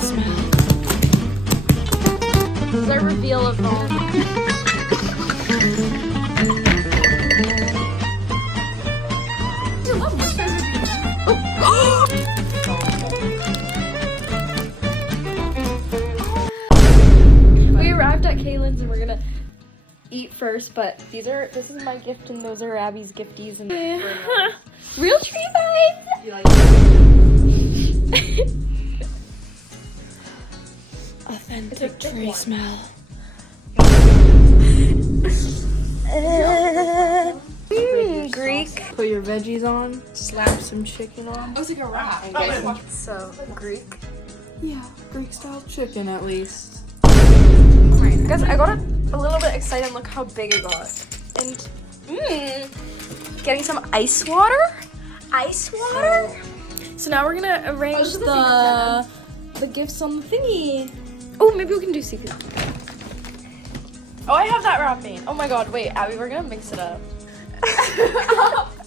smell. This is our reveal of home. We arrived at Kaylin's and we're gonna eat first, but this is my gift and those are Abby's gifties and real tree vibes. Authentic tree smell. Greek. Put your veggies on, slap some chicken on. I was like a rat. So Greek. Yeah, Greek style chicken at least. Guys, I got a little bit excited. Look how big I got. And getting some ice water. Ice water. So now we're gonna arrange the gifts on the thingy. Oh, maybe we can do secret. Oh, I have that wrapping. Oh my god, wait, Abby, we're gonna mix it up.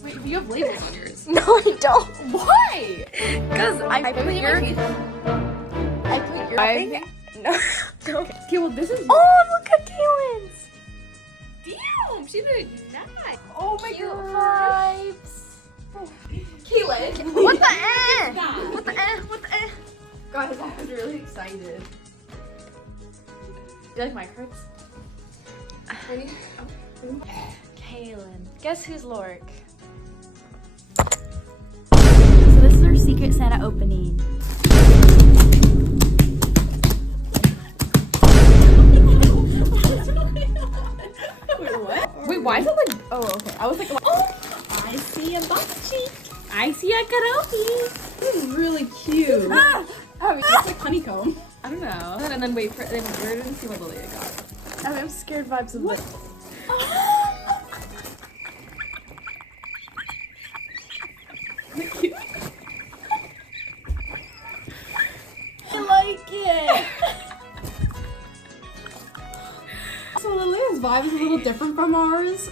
Wait, you have labels on yours. No, I don't. Why? Because I put your wrapping. No. Okay, well this is. Oh, look at Kaylin's. Damn, she did nice. Oh my god. Vibes. Kaylin. What the eh? What the eh? What the eh? Guys, I was really excited. You like my cards? Ready? Kaylin. Guess who's Lork? So this is our Secret Santa opening. Wait, what? Wait, why is it like? Oh, okay. I was like, oh, I see a butt cheek. I see a karaoke. this is really cute. Ah! Oh, it's like honeycomb. I don't know. And then wait for it. Then we're gonna see what Lilia got. I'm scared vibes of it. I like it. So Lilia's vibe is a little different from ours.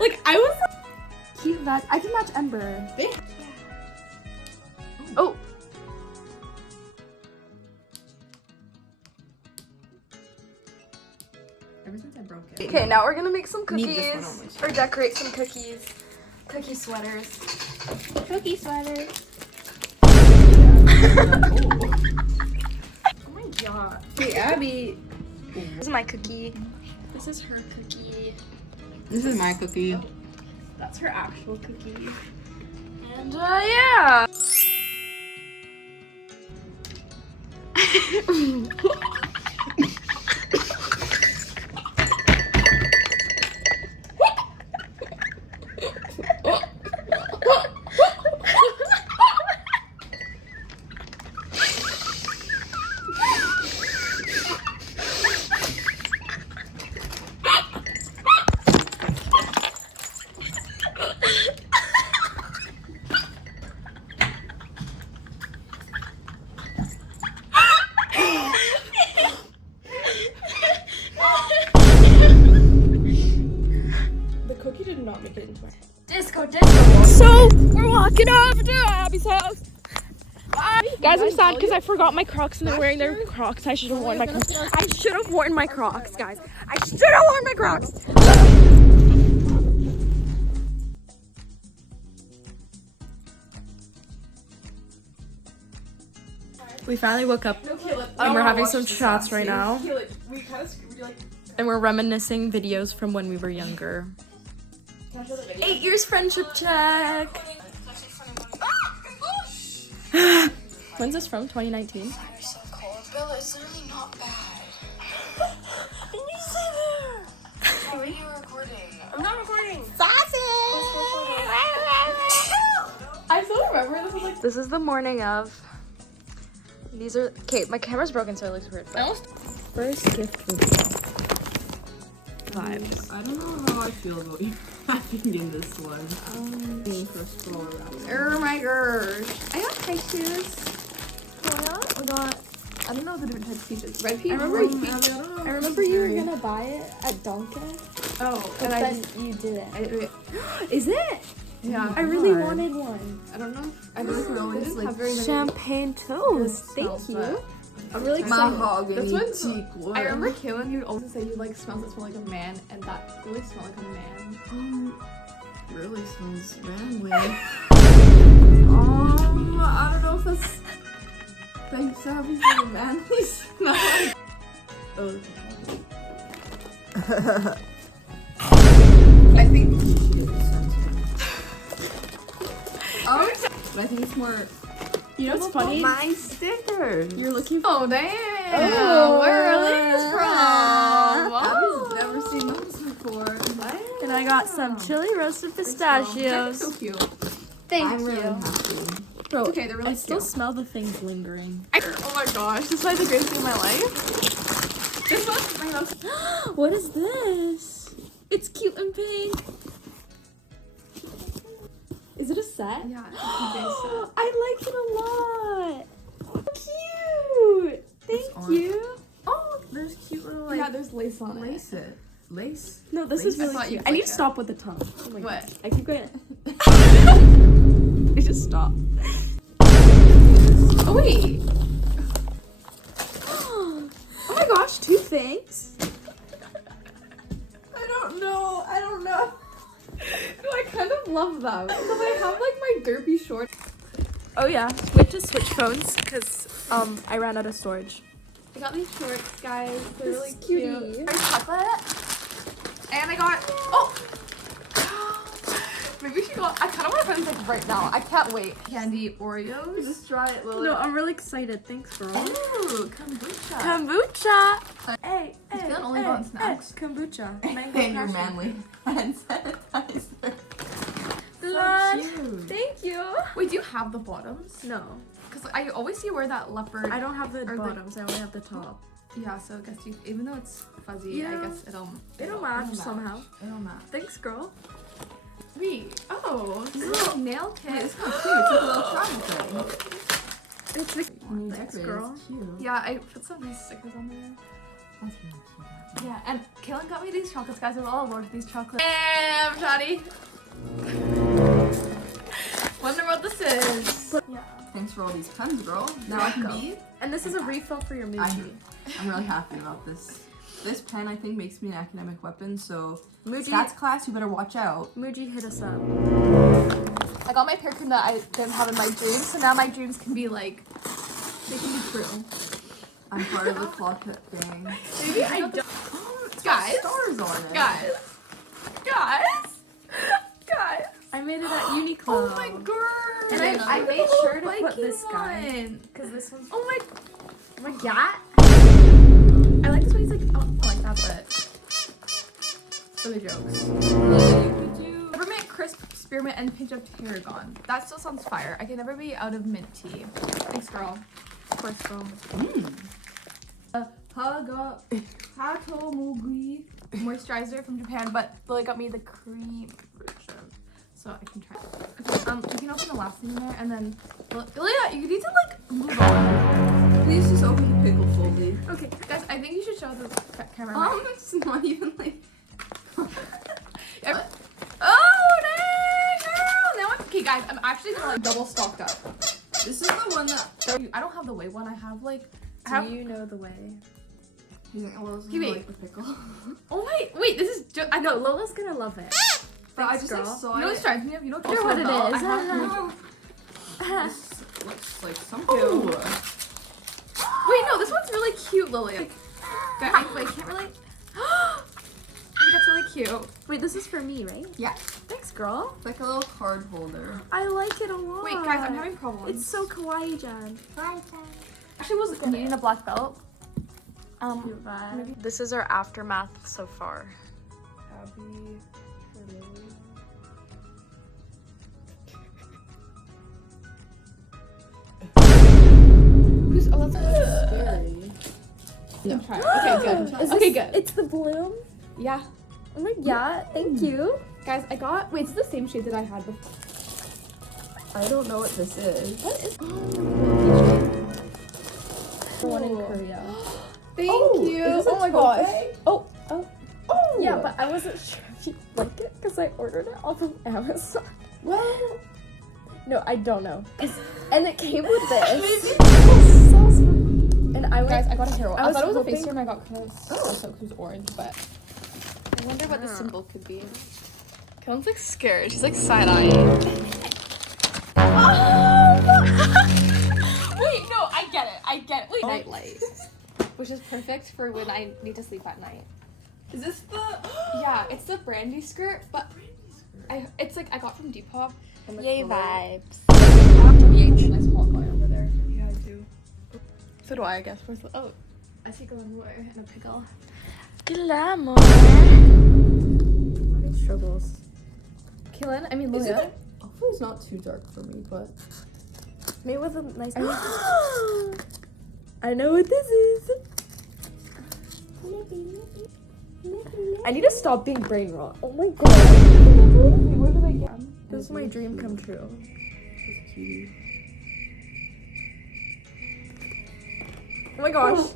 Like I was like, cute match. I can match Ember. Oh. Ever since I broke it. Okay, now we're gonna make some Need cookies this one only. or decorate some cookies. Cookie sweaters. Cookie sweater. Oh my god. Hey Abby. This is my cookie. This is her cookie. This is my cookie. That's her actual cookie. And yeah. Disco. So we're walking over to Abby's house. Guys, I'm sad because I forgot my Crocs and they're wearing their Crocs. I should have worn my Crocs. I should have worn my Crocs, guys. I should have worn my Crocs. We finally woke up and we're having some chats right now. And we're reminiscing videos from when we were younger. 8 years friendship check. When's this from? 2019? You're so cold, Bella. It's literally not bad. Did you say that? When are you recording? I'm not recording. I still remember this was like. This is the morning of. These are. Okay, my camera's broken, so it looks weird. But first gift vibes. I don't know how I feel about you packing in this one. First roll around. Oh my gosh. I got peach shoes. We got. I don't know the different types of peaches. Red peach. I remember you were gonna buy it at Dunkin'. Oh, But and then you didn't. Is it? Yeah. I really wanted one. I don't know. I feel like we always didn't like have very many Champagne toast. smells, Thank you. but- I'm really excited. Mahogany This one's- cheek one. I remember Kaylin, you'd always say you like smells that smell like a man, and that really smelled like a man. Really smells randomly. I don't know if that's thanks to having such a manly smell. Oh. I think But I think it's more. You know what's funny? My stickers. You're looking. oh damn! Oh. Where are these from? I've never seen those before. And I got some chili roasted pistachios. So cute. Thank I'm you. really happy. Bro, Okay, they're really I still cute. smell the things lingering. Oh my gosh, this is like the greatest thing in my life. This one's my most. What is this? It's cute and pink. Is it a set? Yeah, it's a big set. I like it a lot. Cute. Thank on. you. Oh, there's cute little like Yeah, there's lace on it. lace it. Lace. No, this Lace? is I really thought cute. you'd I need like to it. stop with the tongue. Oh my What? gosh. I keep going. I just stop. Oh wait. Oh my gosh, 2 things. I don't know. I don't know. No, I kind of love them because I have like my derpy shorts. Oh yeah, we have to switch phones because I ran out of storage. I got these shorts, guys. They're This really is cute. cutie. There's chocolate. And I got maybe we should go. I kind of want to find this like right now. I can't wait. Candy Oreos. Just try it, Lily. No, I'm really excited. Thanks, girl. Ooh, kombucha. Kombucha. Hey, Is that only on snacks? Kombucha. Mango And your passion. manly hand sanitizer. Blood. Cute. Thank you. Wait, do you have the bottoms? No, Because I always see you wear that leopard. I don't have the Or the- bottoms. I only have the top. Yeah, so I guess you, even though it's fuzzy, Yeah. I guess It'll match somehow. It'll match. Thanks, girl. Sweet. Oh, this is a nail kit. It's kind of cute. It's like a little travel thing. It's the Thanks, girl. It's cute. Yeah, I put some nice stickers on there. That's really cute. Yeah, and Kaylin got me these chocolates, guys. I'm all aboard with these chocolates. Damn, Shotty. Wonder what this is. Yeah. Thanks for all these pens, girl. Now I can be. And this is a refill for your Muji. I'm really happy about this. This pen, I think, makes me an academic weapon, so Muji, stats class, you better watch out. Muji, hit us up. I got my pair cream that I didn't have in my dreams, so now my dreams can be like, they can be true. I'm part of the claw cut gang. Maybe I don't. It's got Guys, stars on it. guys, I made it at Uniqlo. Oh my god. And I made sure to put Biking this guy. one. Because this one's. Oh my. Oh my god. I like this one. He's like, oh, I like that, but for the jokes. Peppermint, crisp, spearmint, and pinch of tarragon. That still sounds fire. I can never be out of mint tea. Thanks, girl. Of course, girl. Hatomugi moisturizer from Japan, but Lily got me the cream version, so I can try it. Okay, you can open the last thing in there, and then Lilia, you need to like move on. Please just open the pickle fully. Okay, guys, I think you should show the camera. It's not even like. Oh dang, girl! Now okay, guys, I'm actually gonna like double stocked up. This is the one that. I don't have the white one. I have like. I Do have. you know the way? You think Lola's Hey, gonna wait. like the pickle? Oh wait, this is just. I No, know. Lola's gonna love it. But I Thanks, just like girl. saw You know what it. strikes me? You know You know what it I is. have. This looks like something. Oh. Wait, no, this one's really cute, Lily. Wait, I can't really. I think that's really cute. Wait, this is for me, right? Yeah, Thanks, girl. it's like a little card holder. I like it a lot. Wait, guys, I'm having problems. It's so kawaii, Jan. actually was needing a black belt. This is our aftermath so far. Abby, Who's? Oh, that's scary. Okay, good. Is Okay, this- good. It's the bloom. Yeah, Oh my god, thank you. guys, I got. Wait, it's the same shade that I had before. I don't know what this is. What is? The one in Korea. Thank you. is this a Oh my gosh. Oh, Oh! yeah, but I wasn't sure if you like it because I ordered it off of Amazon. Well, No, I don't know. And it came with this. And I was, Guys, I got a hero. I was thought it was a hoping- face serum. I got kind of so because it was orange, but I wonder what the symbol could be. Kellen's like scared. She's like side eyeing. Wait, no, I get it. Wait, night light, which is perfect for when I need to sleep at night. is this the? Yeah, it's the brandy skirt, but it's like I got from Depop. And the Yay color- vibes. Nice hot color over there. Yeah, I do. So do I guess. Where's the? Oh, I see glamour and a pickle. Glamour. Struggles. Kellen, I mean Is Lilia. it? Hopefully it's not too dark for me, but Made with a nice. I know what this is. I need to stop being brain rot. Oh my god. Where did I get? This is my dream come true. it's cutie. Oh my gosh.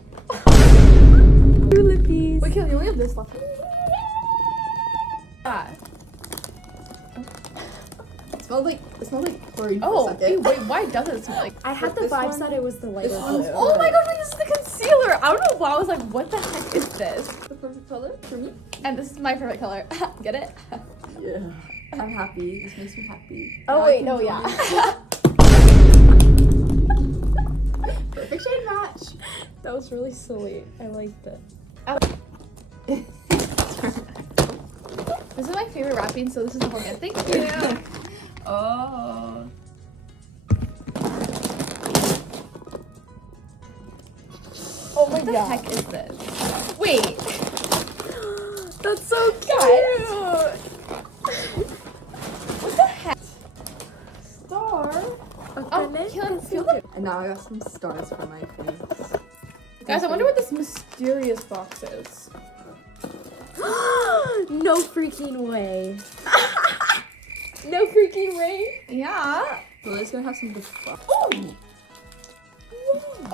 Two lippies. Wait, Kellen, you only have this left. Yeah. It smelled like chlorine for a Oh, second. wait, why does it smell like? I had the This vibes one- that it was the lighter this one's- blue. Oh my god, wait, this is the concealer. I don't know why I was like, what the heck is this? The perfect color for me. And this is my favorite color. Get it? Yeah. I'm happy. This makes me happy. Oh Now I wait, can no, join yeah. in. Perfect shade match. That was really silly. I liked it. This is my favorite wrapping, so this is the whole gift. Thank you. Oh. Oh my What the god. heck is this? Wait. That's so cute. What the heck? Star. Oh, Kellen, feel the. And now I got some stars for my face. Guys, I wonder what this mysterious box is. No freaking way. No freaking way. Yeah. Lily's gonna have some good stuff. Oh,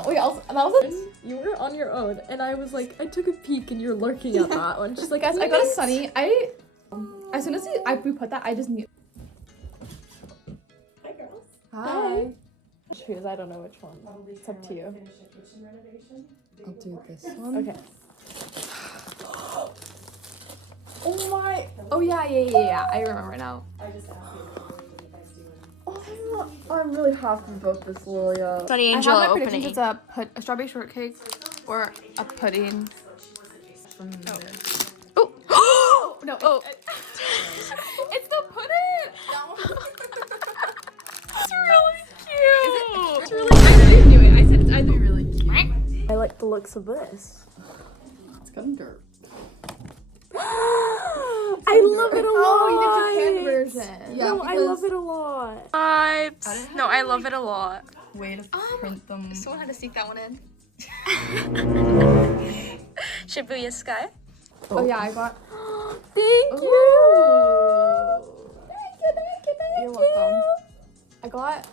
wait, also, that was a. You were on your own, and I was like, I took a peek, and you're lurking at that one. She's like, Guys, I got a Sunny. As soon as we put that, I just knew. Hi, girls. Hi. Choose. I don't know which one. It's up to you. I'll do this one. Okay. Oh my. Oh yeah. I remember now. I'm really happy about this, Lilia. Sonny I Angel have my opening. predictions. A strawberry shortcake or a pudding. Oh. No. Oh. It's the pudding. It's really cute. It's really. I really knew it. I said it's either really cute. I like the looks of this. It's kind of dirt. I love it a lot. Oh, you did Japan version. Yeah, No, I because- love it a lot. Vibes. No, I love it a lot. Way to print them. Someone had to sneak that one in. Shibuya Sky. Oh yeah, I got. Thank you. You're welcome. I got.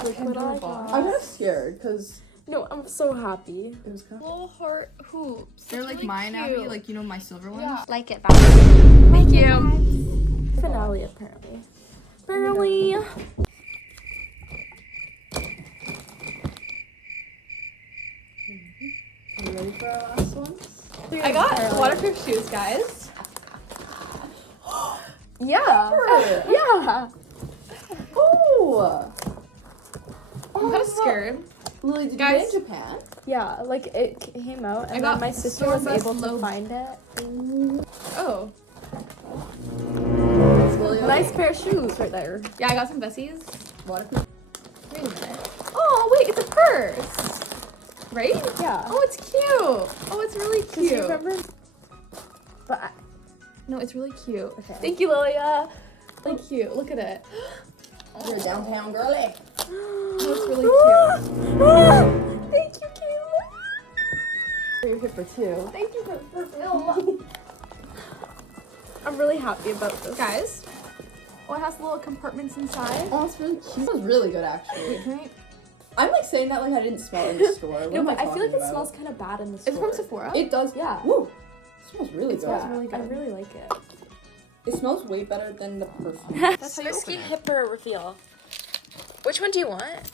What I I'm got. kind of scared because No, I'm so happy. it was kind of. Little heart hoops. They're like mine, Abby. Like you know my silver ones. Yeah. Like it. Thank you. Finale, apparently. Apparently. Are you ready for our last ones? I got waterproof shoes, guys. Yeah. Yeah. Oh. I'm kind of scared. Lily, did you Guys. get in Japan? Yeah, like it came out, and got then my sister was Starbucks able to low- find it. Oh. Lilia. Nice pair of shoes right there. Yeah, I got some Bessies. Waterproof. Wait a minute. Oh wait, it's a purse. Right? Yeah. Oh, it's cute. Oh, it's really Cause you cute. remember? But I, No, it's really cute. okay. Thank you, Lilia. Thank you. Look at it. You're a downtown girly. Oh, it's really cute. Thank you, Kayla. You're here for two. Thank you for film. I'm really happy about this. Guys, oh, it has little compartments inside. Oh, it's really cute. It smells really good, actually. Can I? I'm like saying that like I didn't smell it in the store. What No, am but I feel talking like it about? smells kind of bad in the Is store. it from Sephora? It does. Yeah. Woo. It smells really It good. smells Yeah, really I good. really like it. It smells way better than the perfume. That's smiski hipper reveal. Which one do you want?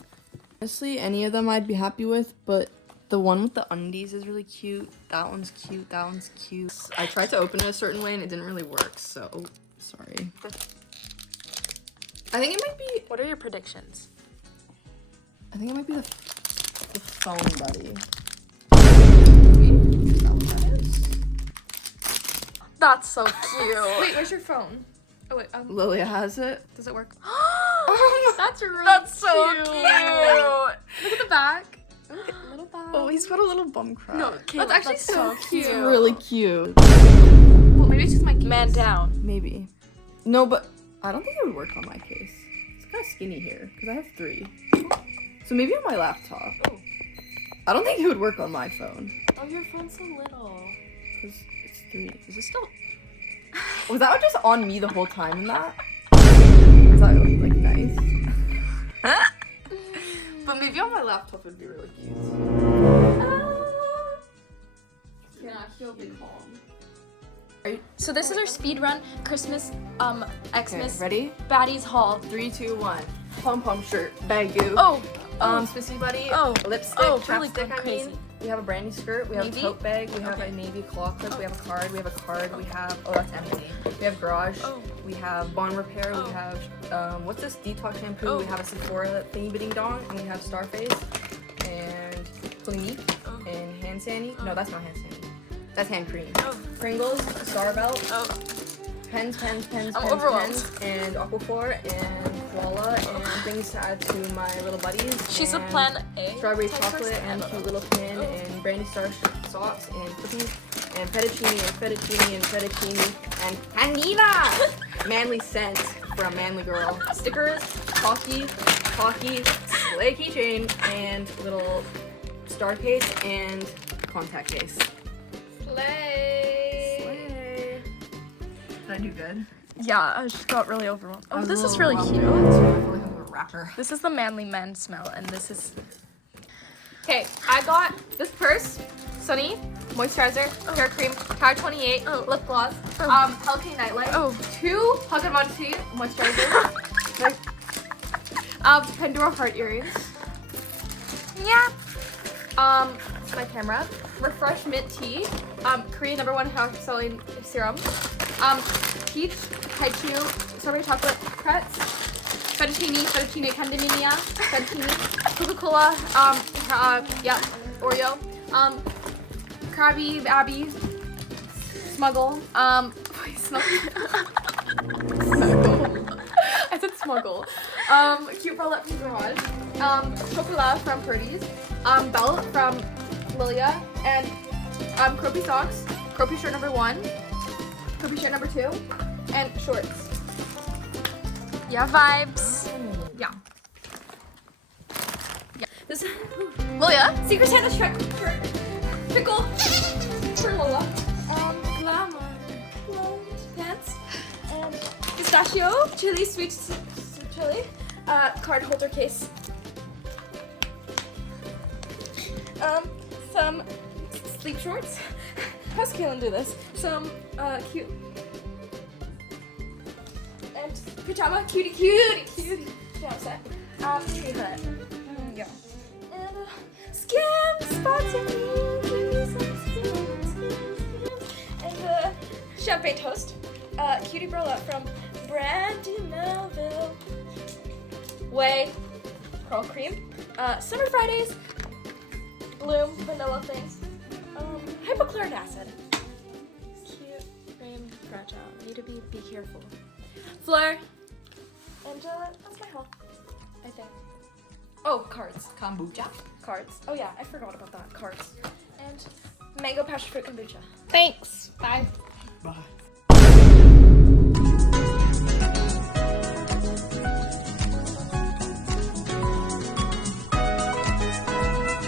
Honestly, any of them I'd be happy with, but the one with the undies is really cute. That one's cute. That one's cute. I tried to open it a certain way and it didn't really work, so sorry. I think it might be. What are your predictions? I think it might be the phone buddy. That's so cute. Wait, where's your phone? Oh wait, Lilia has it. does it work? That's really That's so cute. Look at the back. Ooh, little bag. Oh, he's got a little bum cry. No, That's actually so cute. It's really cute. Well, maybe it's just my case. Man down. Maybe. No, but I don't think it would work on my case. It's kind of skinny here because I have 3. So maybe on my laptop. Oh. I don't think it would work on my phone Oh, your phone's so little. because it's 3. Is it still? Was that just on me the whole time in that? Was that like nice? But maybe on my laptop would be really cute. Cannot feel big calm. So this is our speed run Christmas Xmas Ready? baddies haul. 3, 2, 1. Pom pom shirt, bagoo. Oh, Smiski buddy. Oh. Lipstick. Oh, chapstick. really gone crazy. We have a brandy skirt. We have Navy? a tote bag. We have a navy claw clip. We have a card. We have a card. We have that's empty. We have garage. Oh. We have bond repair. Oh. We have what's this detox shampoo? Oh. We have a Sephora thingy bitting dong, and we have Starface and Clinique and hand sandy. No, that's not hand sandy. That's hand cream. Oh. Pringles, Star Belt, Oh. pens, I'm overwhelmed. and Aquaphor and koala and things to add to my little buddies. She's a and plan A. strawberry type chocolate person. and cute little pin and brandy star socks and cookies and fettuccine and fettuccine and fettuccine and candida! Manly scent from Manly Girl. Stickers, hockey, sleigh keychain, and little star case and contact case. Slay. Did I do good? Yeah, I just got really overwhelmed. Oh, I was this a is little really cute. overwhelmed, so I feel like I'm a rapper. This is the manly men smell, and this is Okay, I got this purse, Sonny, moisturizer, hair cream, Tide 28, lip gloss, Pelican Nightlight, 2 Hug and Munchie moisturizer, Pandora heart earrings. Yeah. My camera, Refresh Mint Tea, Korean #1 hair selling serum, peach, Haichu, strawberry chocolate pretz, fettuccine candemia, fettuccine, Coca-Cola, Oreo, Krabby Abby, Smuggle, I said smuggle, Cute Bralette from Garage, Chocolat from Purdy's, Belt from Lilia, and Croppy socks, Croppy shirt #1, Croppy shirt #2, and shorts. yeah vibes. Yeah. This Lilia, Secret Santa shirt, pickle, for Lola, glamour, pants, and pistachio, chili, sweet chili, card holder case, some sleep shorts. How's Kaylin do this? Some cute and pajama cutie pajama set. Tree hut. Yeah. And skin spots and and champagne toast. Cutie Bralette from Brandy Melville. Whey, curl cream. Summer Fridays. Bloom vanilla things. Hypochloric acid. Cute, frame, fragile. Need to be careful. Fleur. And that's my haul. I think. Oh, cards. Kombucha. Cards. Oh yeah, I forgot about that. Cards. And mango passion fruit kombucha. Thanks. Bye. Bye.